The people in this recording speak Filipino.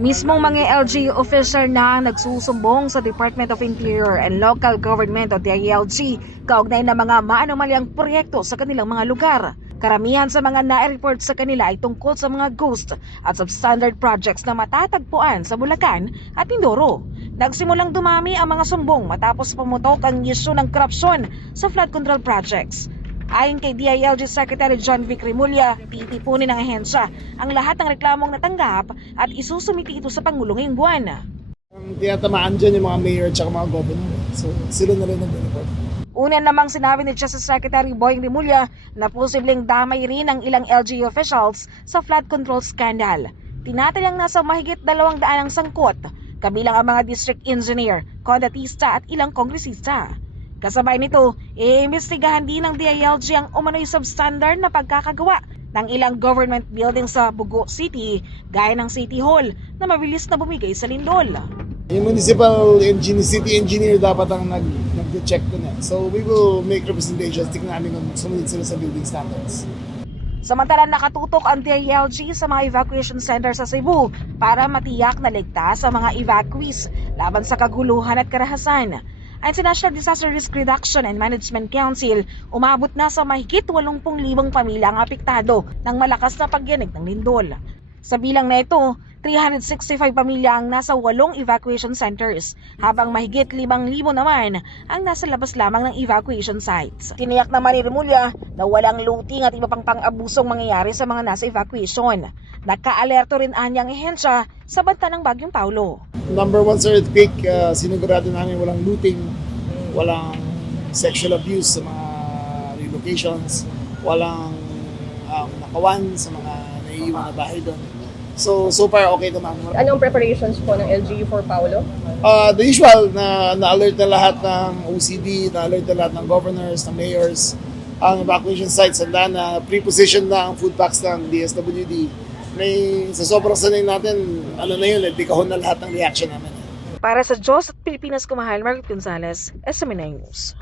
Mismong mga LGU official na ang nagsusumbong sa Department of Interior and Local Government o DILG kaugnay ng mga maanumalyang proyekto sa kanilang mga lugar. Karamihan sa mga na-report sa kanila ay tungkol sa mga ghost at substandard projects na matatagpuan sa Bulacan at Mindoro. Nagsimulang dumami ang mga sumbong matapos pumutok ang isyu ng korupsyon sa flood control projects. Ayon kay DILG Secretary John Vic Remulla, titipunin ng ahensya ang lahat ng reklamong natanggap at isusumiti ito sa Pangulo ngayong buwan. Ang tinatamaan dyan yung mga mayor at mga governor. So, sila na rin nag-report. Una namang sinabi ni Justice Secretary Boying Remulla na posibleng damay rin ang ilang LGU officials sa flood control scandal. Tinatayang nasa mahigit dalawang daan ang sangkot, kabilang ang mga district engineer, kondatista at ilang kongresista. Kasabay nito, iimbestigahan din ng DILG ang umano'y substandard na pagkakagawa ng ilang government buildings sa Bugo City, gaya ng City Hall, na mabilis na bumigay sa lindol. Yung municipal engineer, city engineer dapat ang nag, nag-check ko na. So, we will make representations. Tingnan namin kung sumunod sila sa building standards. Samantala nakatutok ang DILG sa mga evacuation center sa Cebu para matiyak na ligtas sa mga evacuees laban sa kaguluhan at karahasan. Ayon sa National Disaster Risk Reduction and Management Council, umabot na sa mahigit 80,000 pamilya ang apektado ng malakas na pagyanig ng lindol. Sa bilang na ito, 365 pamilya ang nasa walong evacuation centers, habang mahigit 5,000 naman ang nasa labas lamang ng evacuation sites. Tiniyak naman ni Remulla na walang looting at iba pang pang-abusong mangyayari sa mga nasa evacuation. Nagka-alerto rin anyang ehensya sa banta ng Bagyong Paulo. Number one sa earthquake, uh, sinigurado namin walang looting, walang sexual abuse sa mga relocations, walang um, nakawan sa mga naiiwan na bahay doon. So, so far okay naman. Anong preparations po ng LGU for Paulo? Uh, the usual na na-alert na lahat ng OCD, na-alert na lahat ng governors, ng mayors, ang evacuation sites, handa na pre-position na ang food packs ng DSWD. May, sa sobrang sanay natin, ano na yun, eh, bigahon na lahat ng reaction namin. Para sa Diyos at Pilipinas Kumahal, Margaret Gonzalez, SMNA News.